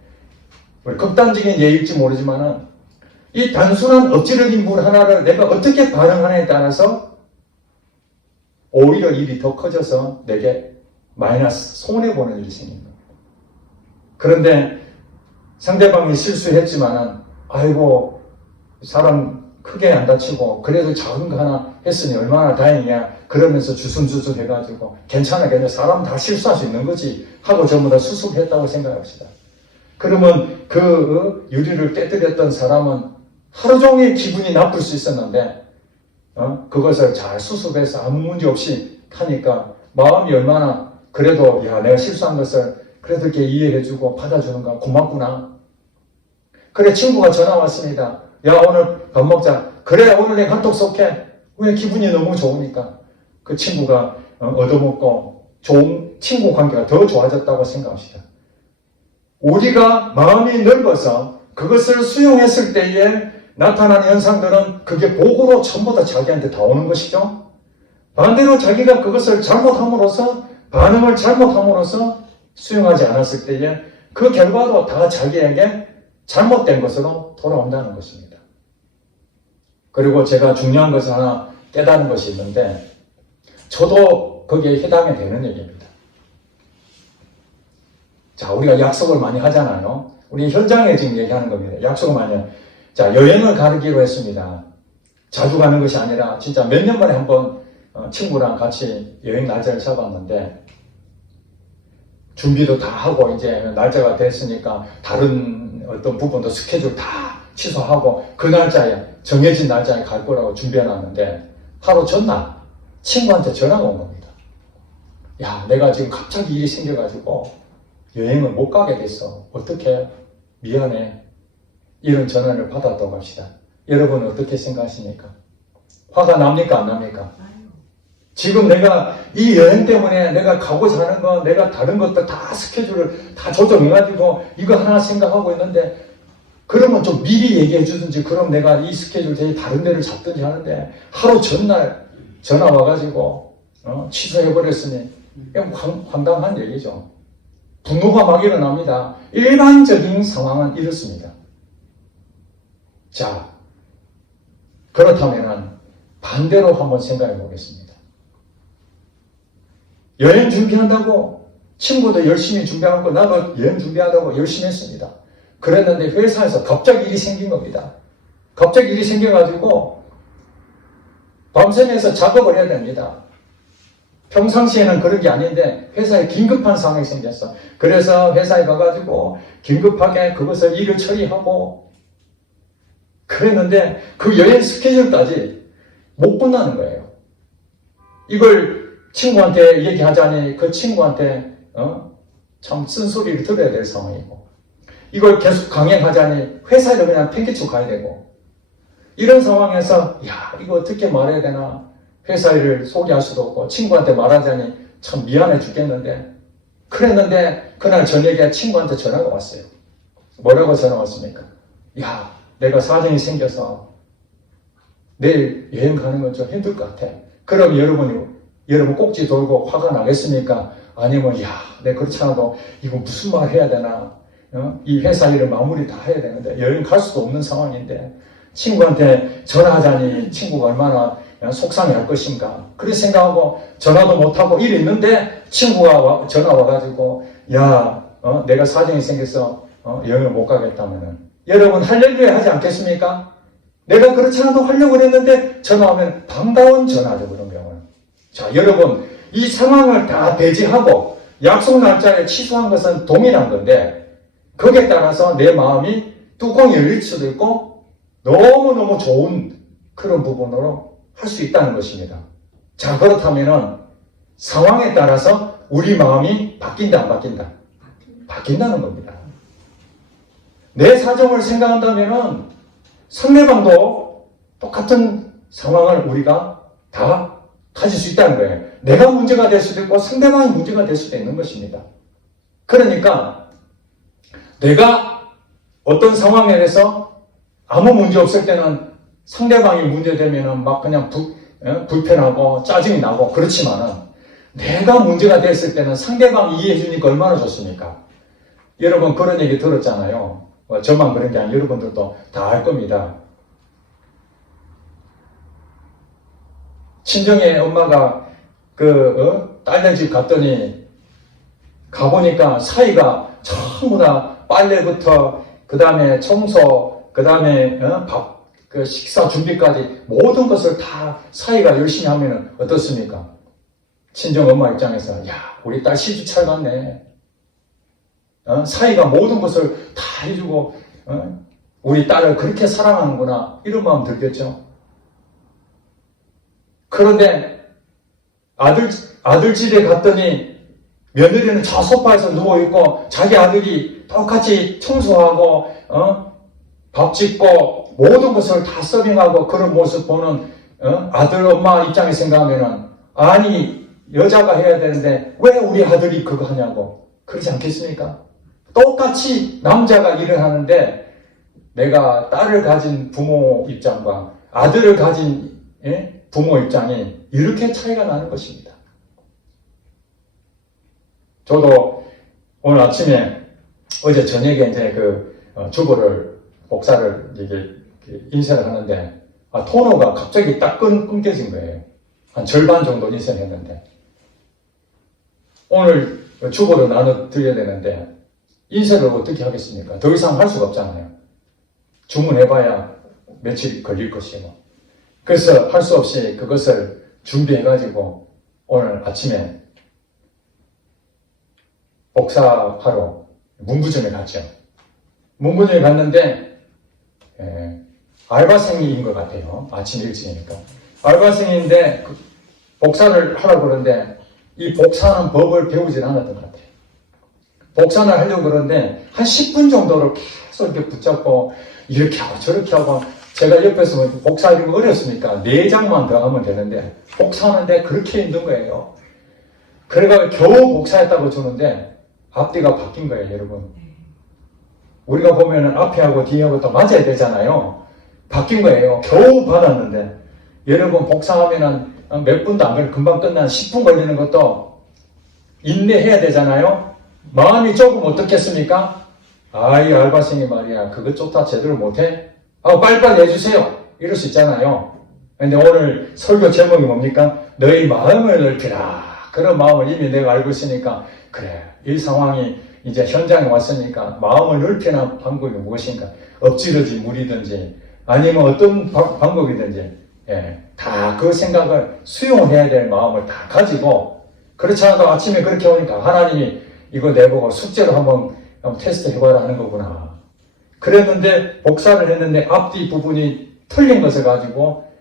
극단적인 예일지 모르지만은 이 단순한 엎질러진 물 하나를 내가 어떻게 반응하느냐에 따라서 오히려 일이 더 커져서 내게 마이너스, 손해보는 일이 생깁니다. 그런데 상대방이 실수했지만은 아이고 사람 크게 안 다치고 그래도 작은 거 하나 했으니 얼마나 다행이야 그러면서 주춤주춤 해가지고 괜찮아 사람 다 실수할 수 있는 거지 하고 전부 다 수습했다고 생각합시다. 그러면 그 유리를 깨뜨렸던 사람은 하루 종일 기분이 나쁠 수 있었는데 그것을 잘 수습해서 아무 문제 없이 하니까 마음이 얼마나 그래도 야 내가 실수한 것을 그래도 이렇게 이해해주고 받아주는가 고맙구나. 그래 친구가 전화 왔습니다. 야 오늘 밥 먹자. 그래 오늘 내 카톡 속해. 왜 기분이 너무 좋으니까 그 친구가 얻어먹고 좋은 친구 관계가 더 좋아졌다고 생각합시다. 우리가 마음이 넓어서 그것을 수용했을 때에 나타나는 현상들은 그게 복으로 전부 다 자기한테 다 오는 것이죠. 반대로 자기가 그것을 잘못함으로써 반응을 잘못함으로써 수용하지 않았을 때에 그 결과도 다 자기에게 잘못된 것으로 돌아온다는 것입니다. 그리고 제가 중요한 것을 하나 깨달은 것이 있는데 저도 거기에 해당이 되는 얘기입니다. 자, 우리가 약속을 많이 하잖아요. 우리 현장에 지금 얘기하는 겁니다. 약속을 많이 해요. 자, 여행을 가기로 했습니다. 자주 가는 것이 아니라 진짜 몇 년 만에 한번 친구랑 같이 여행 날짜를 잡았는데 준비도 다 하고 이제 날짜가 됐으니까 다른 어떤 부분도 스케줄 다 취소하고 그 날짜에 정해진 날짜에 갈 거라고 준비해놨는데 하루 전날 친구한테 전화가 온 겁니다. 야, 내가 지금 갑자기 일이 생겨가지고 여행을 못 가게 됐어. 어떡해? 미안해. 이런 전화를 받았다고 합시다. 여러분은 어떻게 생각하십니까? 화가 납니까? 안 납니까? 지금 내가 이 여행 때문에 내가 가고자 하는 거, 내가 다른 것들 다 스케줄을 다 조정해가지고 이거 하나 생각하고 있는데 그러면 좀 미리 얘기해 주든지 그럼 내가 이 스케줄 대에 다른 데를 잡든지 하는데 하루 전날 전화 와가지고 취소해버렸으니 황당한 얘기죠. 분노가 막 일어납니다. 일반적인 상황은 이렇습니다. 자, 그렇다면 반대로 한번 생각해 보겠습니다. 여행 준비한다고 친구도 열심히 준비하고 나도 여행 준비하다고 열심히 했습니다. 그랬는데 회사에서 갑자기 일이 생긴 겁니다. 갑자기 일이 생겨가지고 밤새면서 작업을 해야 됩니다. 평상시에는 그런 게 아닌데 회사에 긴급한 상황이 생겼어. 그래서 회사에 가가지고 긴급하게 그것을 일을 처리하고 그랬는데 그 여행 스케줄까지 못 끝나는 거예요. 이걸 친구한테 얘기하자니 그 친구한테 참 쓴소리를 들어야 될 상황이고 이걸 계속 강행하자니 회사에도 그냥 팽개치고 가야 되고 이런 상황에서 야 이거 어떻게 말해야 되나 회사 일을 소개할 수도 없고 친구한테 말하자니 참 미안해 죽겠는데 그랬는데 그날 저녁에 친구한테 전화가 왔어요. 뭐라고 전화 왔습니까? 야 내가 사정이 생겨서 내일 여행 가는 건 좀 힘들 것 같아. 그럼 여러분 꼭지 돌고 화가 나겠습니까? 아니면 야 내가 그렇지 않아도 이거 무슨 말 해야 되나 이 회사 일을 마무리 다 해야 되는데 여행 갈 수도 없는 상황인데 친구한테 전화하자니 친구가 얼마나 속상해할 것인가 그렇게 생각하고 전화도 못하고 일이 있는데 친구가 전화 와가지고 야 내가 사정이 생겨서 여행을 못 가겠다면은 여러분 할렐루야 하지 않겠습니까? 내가 그렇지 않아도 하려고 했는데 전화하면 반가운 전화죠 그런 경우는. 자 여러분 이 상황을 다 배제하고 약속 날짜에 취소한 것은 동일한 건데 거기에 따라서 내 마음이 뚜껑이 열릴 수도 있고 너무너무 좋은 그런 부분으로 할 수 있다는 것입니다. 자 그렇다면은 상황에 따라서 우리 마음이 바뀐다 안 바뀐다? 바뀐다는 겁니다. 내 사정을 생각한다면은 상대방도 똑같은 상황을 우리가 다 가질 수 있다는 거예요. 내가 문제가 될 수도 있고 상대방이 문제가 될 수도 있는 것입니다. 그러니까 내가 어떤 상황에 대해서 아무 문제 없을 때는 상대방이 문제되면은 막 그냥 불편하고 짜증이 나고 그렇지만은 내가 문제가 됐을 때는 상대방이 이해해 주니까 얼마나 좋습니까? 여러분 그런 얘기 들었잖아요. 저만 그런 게 아니라 여러분들도 다 알 겁니다. 친정에 엄마가 딸네 집 갔더니 가보니까 사이가 전부 다 빨래부터 그 다음에 청소 그 다음에 식사 준비까지 모든 것을 다 사이가 열심히 하면 어떻습니까? 친정 엄마 입장에서 야 우리 딸 시집 잘 갔네. 사이가 모든 것을 다 해주고 우리 딸을 그렇게 사랑하는구나 이런 마음 들겠죠. 그런데 아들 집에 갔더니 며느리는 저 소파에서 누워있고 자기 아들이 똑같이 청소하고 밥 짓고 모든 것을 다 서빙하고 그런 모습 보는 아들 엄마 입장에 생각하면은 아니 여자가 해야 되는데 왜 우리 아들이 그거 하냐고 그러지 않겠습니까? 똑같이 남자가 일을 하는데 내가 딸을 가진 부모 입장과 아들을 가진 부모 입장이 이렇게 차이가 나는 것입니다. 저도 오늘 아침에 어제 저녁에 이제 주부를 복사를 이게 인쇄를 하는데 토너가 갑자기 딱 끊겨진 거예요. 한 절반 정도 인쇄를 했는데 오늘 주보를 나눠드려야 되는데 인쇄를 어떻게 하겠습니까? 더 이상 할 수가 없잖아요. 주문해봐야 며칠 걸릴 것이고 그래서 할 수 없이 그것을 준비해가지고 오늘 아침에 복사하러 문구점에 갔죠. 문구점에 갔는데 알바생인 것 같아요. 아침 일찍이니까. 알바생인데 복사를 하라고 그러는데 이 복사하는 법을 배우질 않았던 것 같아요. 복사를 하려고 그러는데 한 10분 정도를 계속 이렇게 붙잡고 이렇게 하고 저렇게 하고 제가 옆에서 복사하기 어렵습니까? 4장만 더 하면 되는데 복사하는데 그렇게 힘든 거예요. 그래가 겨우 복사했다고 주는데 앞뒤가 바뀐 거예요, 여러분. 우리가 보면은 앞에하고 뒤하고 또 맞아야 되잖아요. 바뀐 거예요. 겨우 받았는데 여러분 복사하면은 몇 분도 안 걸려 금방 끝난 10분 걸리는 것도 인내해야 되잖아요. 마음이 조금 어떻겠습니까? 이 알바생이 말이야 그것 쫓아 제대로 못해? 빨리빨리 해주세요. 이럴 수 있잖아요. 근데 오늘 설교 제목이 뭡니까? 너희 마음을 넓히라. 그런 마음을 이미 내가 알고 있으니까 그래 이 상황이 이제 현장에 왔으니까 마음을 넓히는 방법이 무엇인가? 엎지러지 물이든지 아니면 어떤 방법이든지 다 그 생각을 수용해야 될 마음을 다 가지고 그렇지 않아도 아침에 그렇게 오니까 하나님이 이거 내보고 숙제로 한번 테스트 해봐라 하는 거구나. 그랬는데 복사를 했는데 앞뒤 부분이 틀린 것을 가지고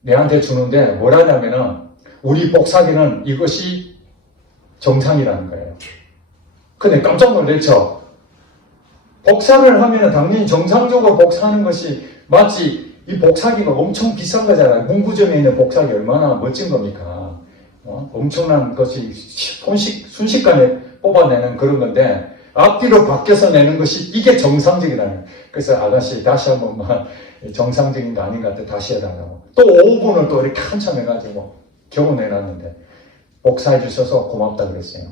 내한테 주는데 뭐라냐면은 우리 복사기는 이것이 정상이라는 거예요. 근데 깜짝 놀랐죠. 복사를 하면 당연히 정상적으로 복사하는 것이 마치 이 복사기가 엄청 비싼 거잖아요. 문구점에 있는 복사기 얼마나 멋진 겁니까? 엄청난 것이 순식간에 뽑아내는 그런 건데 앞뒤로 바뀌어서 내는 것이 이게 정상적이라는 거예요. 그래서 아가씨 다시 한 번만 정상적인 거 아닌 것 같아 다시 해달라고 또 5분을 또 이렇게 한참 해가지고 겨우 내놨는데 복사해 주셔서 고맙다 그랬어요.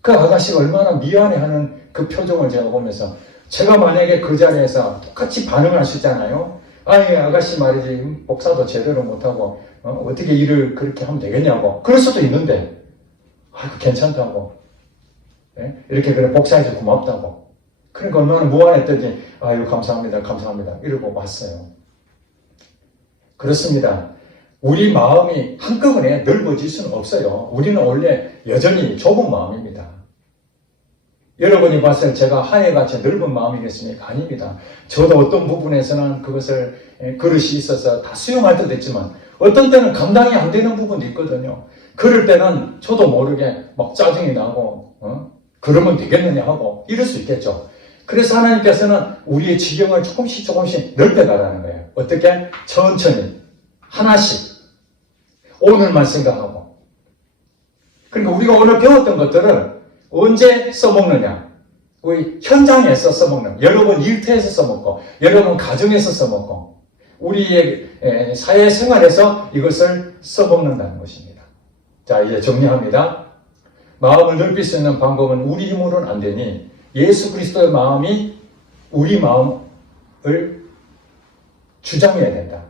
그 아가씨가 얼마나 미안해하는 그 표정을 제가 보면서 제가 만약에 그 자리에서 똑같이 반응할 수 있잖아요. 아가씨 말이지 복사도 제대로 못하고 어떻게 일을 그렇게 하면 되겠냐고 그럴 수도 있는데 괜찮다고 이렇게 그래 복사해서 고맙다고 그러니까 얼마나 무안했더니 감사합니다 감사합니다 이러고 왔어요. 그렇습니다. 우리 마음이 한꺼번에 넓어질 수는 없어요. 우리는 원래 여전히 좁은 마음입니다. 여러분이 봤을 때 제가 하늘같이 넓은 마음이겠습니까? 아닙니다. 저도 어떤 부분에서는 그것을 그릇이 있어서 다 수용할 때도 있지만 어떤 때는 감당이 안 되는 부분도 있거든요. 그럴 때는 저도 모르게 막 짜증이 나고 그러면 되겠느냐 하고 이럴 수 있겠죠. 그래서 하나님께서는 우리의 지경을 조금씩 넓혀가라는 거예요. 어떻게? 천천히 하나씩 오늘만 생각하고 그러니까 우리가 오늘 배웠던 것들을 언제 써먹느냐? 우리 현장에서 써먹는, 여러분 일터에서 써먹고, 여러분 가정에서 써먹고, 우리의 사회생활에서 이것을 써먹는다는 것입니다. 자, 이제 정리합니다. 마음을 넓힐 수 있는 방법은 우리 힘으로는 안 되니 예수 그리스도의 마음이 우리 마음을 주장해야 된다.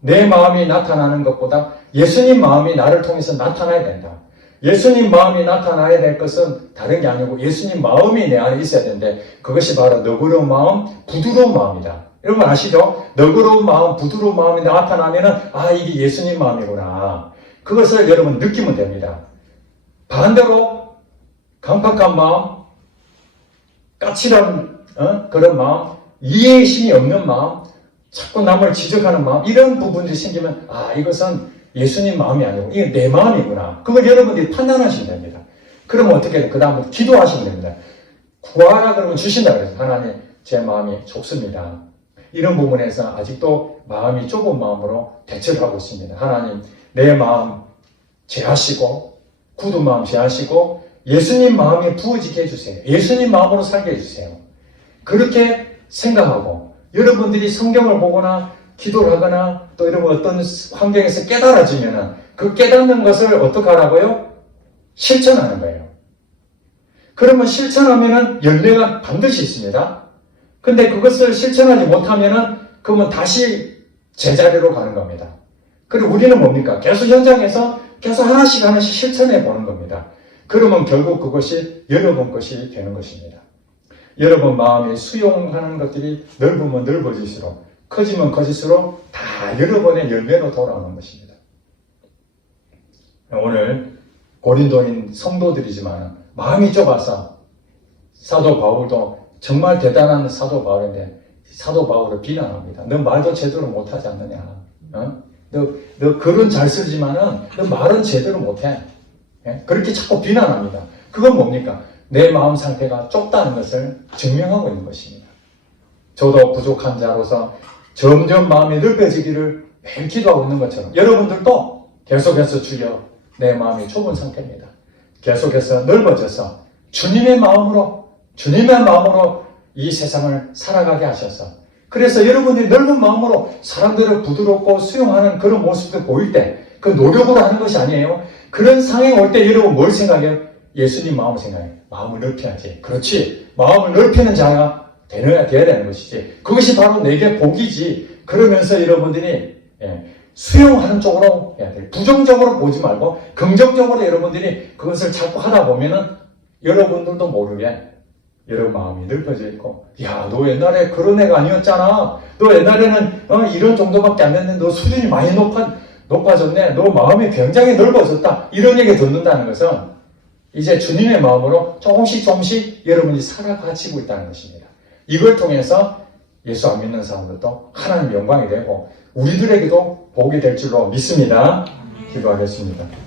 내 마음이 나타나는 것보다 예수님 마음이 나를 통해서 나타나야 된다. 예수님 마음이 나타나야 될 것은 다른 게 아니고 예수님 마음이 내 안에 있어야 되는데 그것이 바로 너그러운 마음, 부드러운 마음이다. 여러분 아시죠? 너그러운 마음, 부드러운 마음이 나타나면은 이게 예수님 마음이구나. 그것을 여러분 느끼면 됩니다. 반대로 강팍한 마음, 까칠한 그런 마음, 이해심이 없는 마음, 자꾸 남을 지적하는 마음 이런 부분들이 생기면 이것은 예수님 마음이 아니고 이게 내 마음이구나. 그걸 여러분들이 판단하시면 됩니다. 그러면 어떻게 해요? 그 다음부터 기도하시면 됩니다. 구하라 그러면 주신다 그래서 하나님 제 마음이 좁습니다. 이런 부분에서 아직도 마음이 좁은 마음으로 대처를 하고 있습니다. 하나님 내 마음 제하시고 굳은 마음 제하시고 예수님 마음이 부어지게 해주세요. 예수님 마음으로 살게 해주세요. 그렇게 생각하고 여러분들이 성경을 보거나 기도를 하거나 또 이런 어떤 환경에서 깨달아지면은 그 깨닫는 것을 어떻게 하라고요? 실천하는 거예요. 그러면 실천하면은 열매가 반드시 있습니다. 근데 그것을 실천하지 못하면은 그러면 다시 제자리로 가는 겁니다. 그리고 우리는 뭡니까? 계속 현장에서 계속 하나씩 실천해 보는 겁니다. 그러면 결국 그것이 여러분 것이 되는 것입니다. 여러분 마음이 수용하는 것들이 넓으면 넓어질수록 커지면 커질수록 다 여러분의 열매로 돌아오는 것입니다. 오늘 고린도인 성도들이지만 마음이 좁아서 사도 바울도 정말 대단한 사도 바울인데 사도 바울을 비난합니다. 너 말도 제대로 못하지 않느냐. 너 글은 잘 쓰지만은 너 말은 제대로 못해. 그렇게 자꾸 비난합니다. 그건 뭡니까? 내 마음 상태가 좁다는 것을 증명하고 있는 것입니다. 저도 부족한 자로서 점점 마음이 넓혀지기를 매일 기도하고 있는 것처럼 여러분들도 계속해서 주여 내 마음이 좁은 상태입니다. 계속해서 넓어져서 주님의 마음으로 이 세상을 살아가게 하셔서 그래서 여러분들이 넓은 마음으로 사람들을 부드럽고 수용하는 그런 모습들 보일 때 그 노력으로 하는 것이 아니에요. 그런 상황이 올 때 여러분 뭘 생각해요? 예수님 마음을 생각해요. 마음을 넓혀야지. 그렇지. 마음을 넓히는 자가 돼야 되는 것이지. 그것이 바로 내게 복이지. 그러면서 여러분들이 수용하는 쪽으로 해야 돼요. 부정적으로 보지 말고 긍정적으로 여러분들이 그것을 자꾸 하다 보면은 여러분들도 모르게 여러분 마음이 넓어져 있고, 야, 너 옛날에 그런 애가 아니었잖아. 너 옛날에는 이런 정도밖에 안 됐는데 너 수준이 많이 높아졌네. 너 마음이 굉장히 넓어졌다. 이런 얘기 듣는다는 것은 이제 주님의 마음으로 조금씩 여러분이 살아가지고 있다는 것입니다. 이걸 통해서 예수 안 믿는 사람들도 하나님 영광이 되고 우리들에게도 복이 될 줄로 믿습니다. 기도하겠습니다.